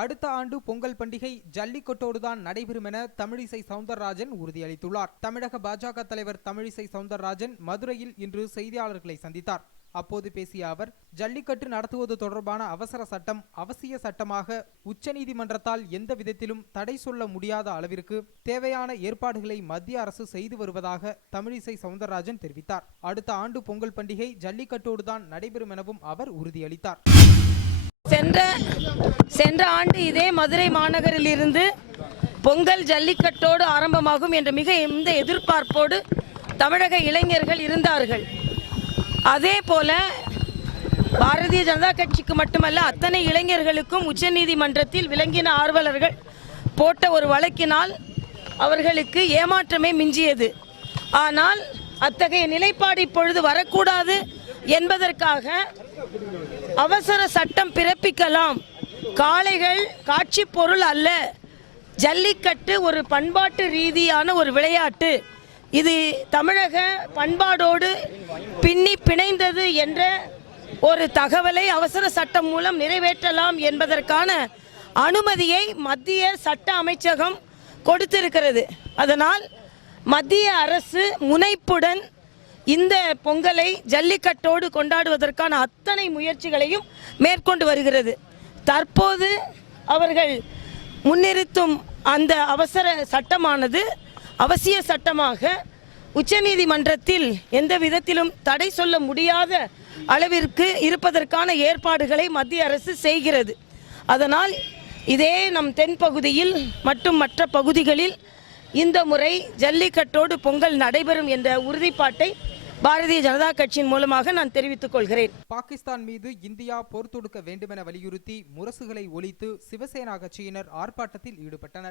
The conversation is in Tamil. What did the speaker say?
அடுத்த ஆண்டு பொங்கல் பண்டிகை ஜல்லிக்கட்டோடுதான் நடைபெறும் என தமிழிசை சவுந்தரராஜன் உறுதியளித்துள்ளார். தமிழக பாஜக தலைவர் தமிழிசை சவுந்தரராஜன் மதுரையில் இன்று செய்தியாளர்களை சந்தித்தார். அப்போது பேசிய அவர், ஜல்லிக்கட்டு நடத்துவது தொடர்பான அவசர சட்டம் அவசிய சட்டமாக உச்சநீதிமன்றத்தால் எந்த விதத்திலும் தடை சொல்ல முடியாத அளவிற்கு தேவையான ஏற்பாடுகளை மத்திய அரசு செய்து வருவதாக தமிழிசை சவுந்தரராஜன் தெரிவித்தார். அடுத்த ஆண்டு பொங்கல் பண்டிகை ஜல்லிக்கட்டோடுதான் நடைபெறும் எனவும் அவர் உறுதியளித்தார். சென்ற ஆண்டு இதே மதுரை மாநகரில் இருந்து பொங்கல் ஜல்லிக்கட்டோடு ஆரம்பமாகும் என்ற மிகுந்த எதிர்பார்ப்போடு தமிழக இளைஞர்கள் இருந்தார்கள். அதே போல பாரதிய ஜனதா கட்சிக்கு மட்டுமல்ல, அத்தனை இளைஞர்களுக்கும் உச்சநீதிமன்றத்தில் விலங்கின ஆர்வலர்கள் போட்ட ஒரு வழக்கினால் அவர்களுக்கு ஏமாற்றமே மிஞ்சியது. ஆனால் அத்தகைய நிலைப்பாடு இப்பொழுது வரக்கூடாது என்பதற்காக அவசர சட்டம் பிறப்பிக்கலாம். காளைகள் காட்சி பொருள் அல்ல, ஜல்லிக்கட்டு ஒரு பண்பாட்டு ரீதியான ஒரு விளையாட்டு, இது தமிழக பண்பாடோடு பின்னி பிணைந்தது என்ற ஒரு தகவலை அவசர சட்டம் மூலம் நிறைவேற்றலாம் என்பதற்கான அனுமதியை மத்திய சட்ட அமைச்சகம் கொடுத்திருக்கிறது. அதனால் மத்திய அரசு முனைப்புடன் இந்த பொங்கலை ஜல்லிக்கட்டோடு கொண்டாடுவதற்கான அத்தனை முயற்சிகளையும் மேற்கொண்டு வருகிறது. தற்போது அவர்கள் முன்னிறுத்தும் அந்த அவசர சட்டமானது அவசிய சட்டமாக உச்சநீதிமன்றத்தில் எந்த விதத்திலும் தடை சொல்ல முடியாத அளவிற்கு இருப்பதற்கான ஏற்பாடுகளை மத்திய அரசு செய்கிறது. அதனால் இதே நம் தென் பகுதியில் மற்றும் மற்ற பகுதிகளில் இந்த முறை ஜல்லிக்கட்டோடு பொங்கல் நடைபெறும் என்ற உறுதிப்பாட்டை பாரதிய ஜனதா கட்சியின் மூலமாக நான் தெரிவித்துக் கொள்கிறேன். பாகிஸ்தான் மீது இந்தியா போர் தொடுக்க வேண்டுமென வலியுறுத்தி முரசுகளை ஒலித்து சிவசேனா கட்சியினர் ஆர்ப்பாட்டத்தில் ஈடுபட்டனர்.